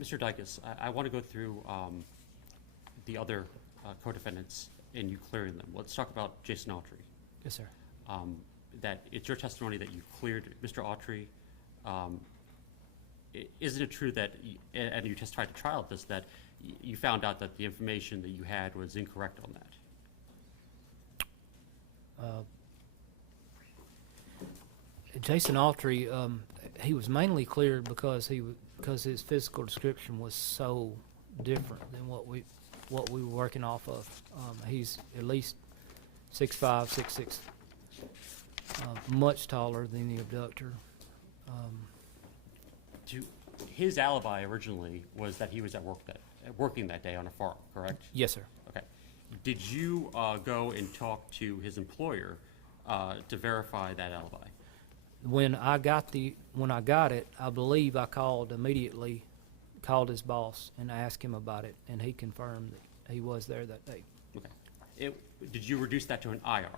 Mr. Dicus, I want to go through the other co-defendants and you clearing them. Let's talk about Jason Autry. Yes, sir. That it's your testimony that you cleared Mr. Autry. Isn't it true that, and you testified to trial at this, that you found out that the information that you had was incorrect on that? Jason Autry, he was mainly cleared because because his physical description was so different than what we were working off of. He's at least 6'5", 6'6", much taller than the abductor. His alibi originally was that he was working that day on a farm, correct? Yes, sir. Okay. Did you go and talk to his employer to verify that alibi? When I got it, I believe I called his boss and asked him about it, and he confirmed that he was there that day. Okay. Did you reduce that to an IR?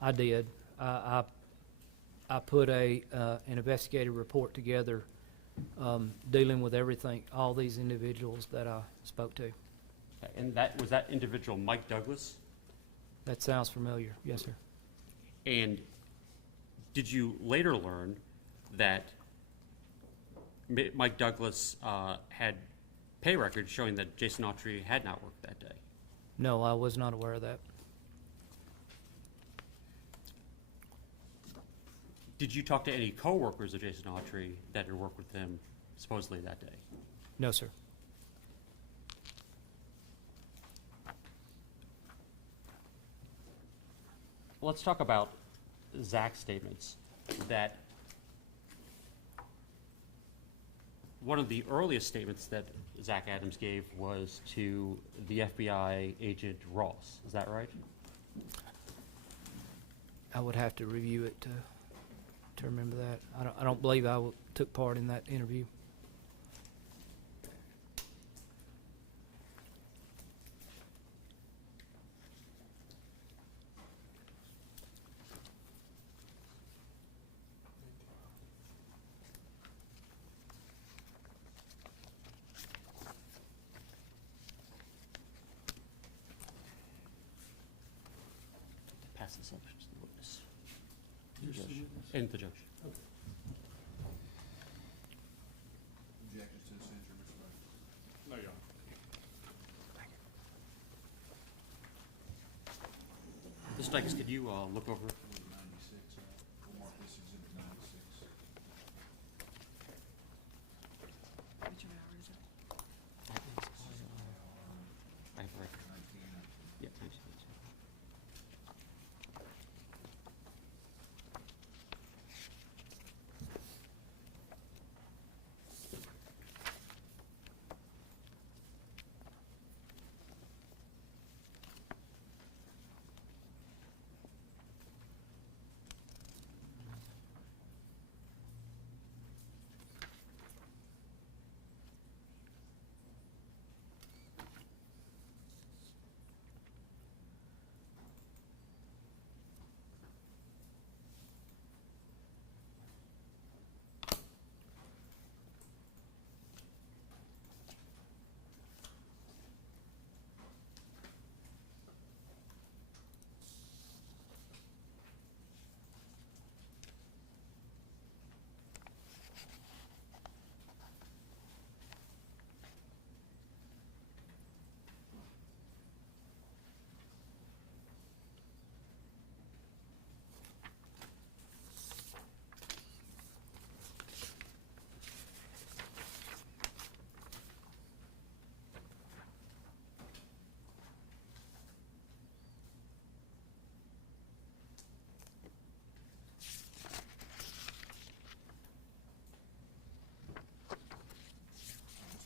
I did. I put an investigative report together dealing with everything, all these individuals that I spoke to. Okay. And was that individual Mike Douglas? That sounds familiar. Yes, sir. And did you later learn that Mike Douglas had pay records showing that Jason Autry had not worked that day? No, I was not aware of that. Did you talk to any co-workers of Jason Autry that had worked with him supposedly that day? No, sir. Let's talk about Zach's statements. That one of the earliest statements that Zach Adams gave was to the FBI agent Ross. Is that right? I would have to review it to remember that. I don't believe I took part in that interview. Pass this up to the witness. And the judge. Objections to the censure, Mr. Vice. No, Your Honor. Mr. Dicus, could you look over? 96, we'll mark this exhibit 96. Which hour is it? I have record. 19. Yeah, thank you. Mr.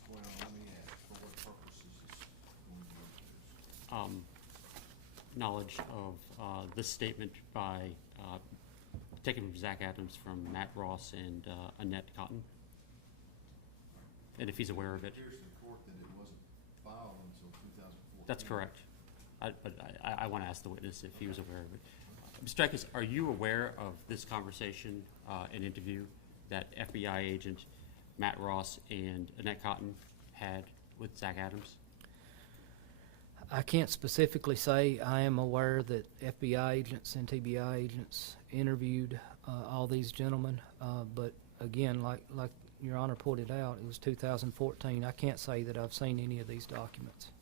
Boyle, let me ask, for what purposes is going to look at this? Knowledge of this statement by taken from Zach Adams from Matt Ross and Annette Cotton, and if he's aware of it. It appears to the court that it wasn't filed until 2014. That's correct. But I want to ask the witness if he was aware of it. Mr. Dicus, are you aware of this conversation and interview that FBI agent Matt Ross and Annette Cotton had with Zach Adams? I can't specifically say. I am aware that FBI agents and TBI agents interviewed all these gentlemen, but again, like Your Honor pointed out, it was 2014. I can't say that I've seen any of these documents.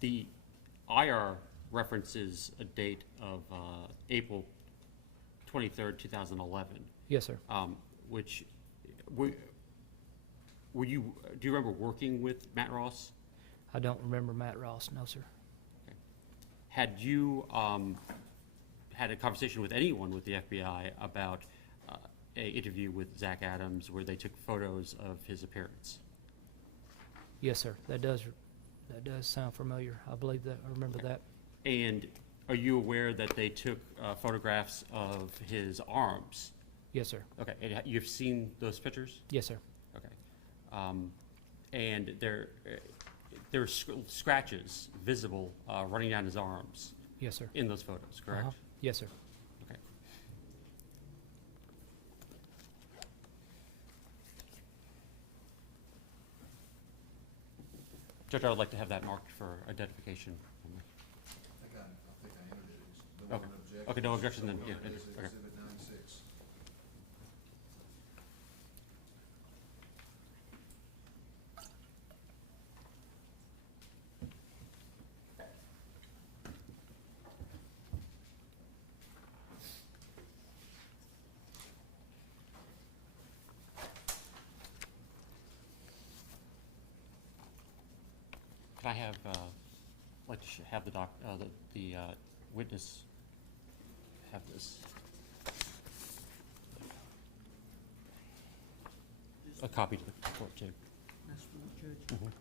The IR references a date of April 23rd, 2011, Yes, sir. which were you? Do you remember working with Matt Ross? I don't remember Matt Ross, no, sir. Had you had a conversation with anyone with the FBI about a interview with Zach Adams where they took photos of his appearance? Yes, sir. That does sound familiar. I believe that. I remember that. And are you aware that they took photographs of his arms? Yes, sir. Okay, and you've seen those pictures? Yes, sir. Okay. And there are scratches visible running down his arms Yes, sir. in those photos, correct? Uh-huh. Yes, sir. Okay. Judge, I would like to have that marked for identification. I think I entered it. No Okay. one objected. Okay, no objection then, So yeah, it is okay. Exhibit 96. Can I have, like, have the witness have this? A copy to the court, too. That's for the judge. Mhm.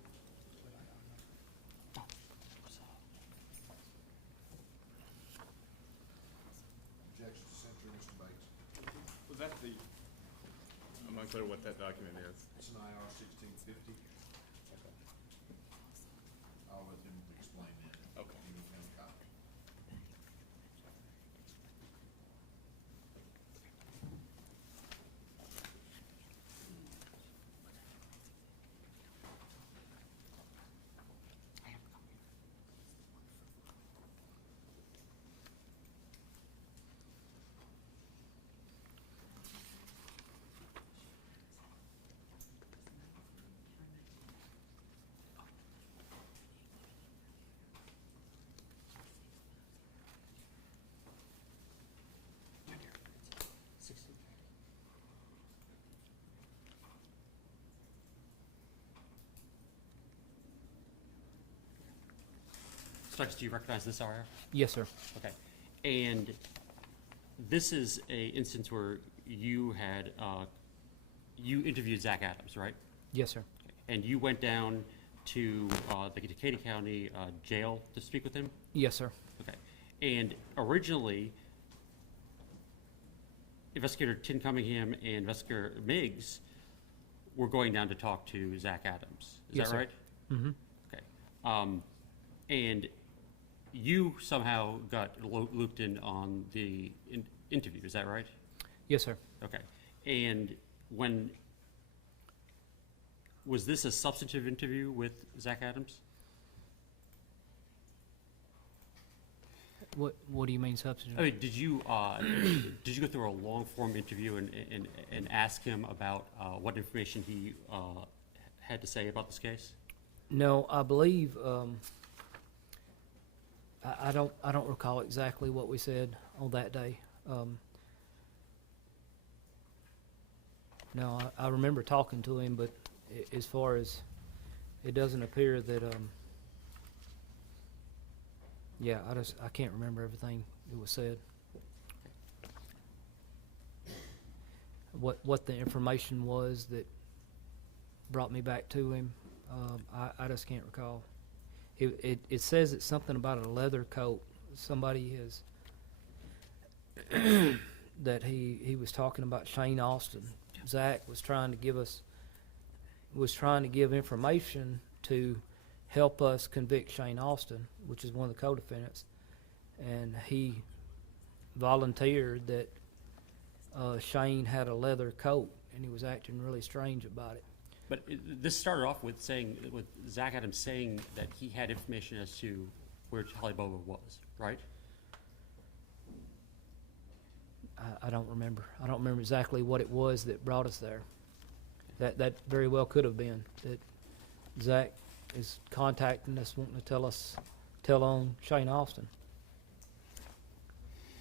Objection to censure, Mr. Bates. Was that the, I'm not clear what that document is. It's an IR 1650. I'll let him explain that. Okay. You don't have a copy. Starks, do you recognize this RF? Yes, sir. Okay. And this is a instance where you had, you interviewed Zach Adams, right? Yes, sir. And you went down to the Decatur County jail to speak with him? Yes, sir. Okay. And originally, Investigator Tim Cunningham and Investigator Miggs were going down to talk to Zach Adams. Is Yes, that sir. right? Mm-hmm. Okay. And you somehow got looped in on the interview, is that right? Yes, sir. Okay. And was this a substantive interview with Zach Adams? What do you mean substantive? I mean, did you go through a long form interview and ask him about what information he had to say about this case? No, I believe I don't recall exactly what we said on that day. No, I remember talking to him, but as far as it doesn't appear that yeah, I can't remember everything that was said. What the information was that brought me back to him, I just can't recall. It says it's something about a leather coat. Somebody has that he was talking about Shane Austin. Zach was trying to give information to help us convict Shane Austin, which is one of the co-defendants, and he volunteered that Shane had a leather coat, and he was acting really strange about it. But this started off with Zach Adams saying that he had information as to where Holly Bobo was, right? I don't remember. I don't remember exactly what it was that brought us there. That very well could have been that Zach is contacting us, wanting to tell on Shane Austin.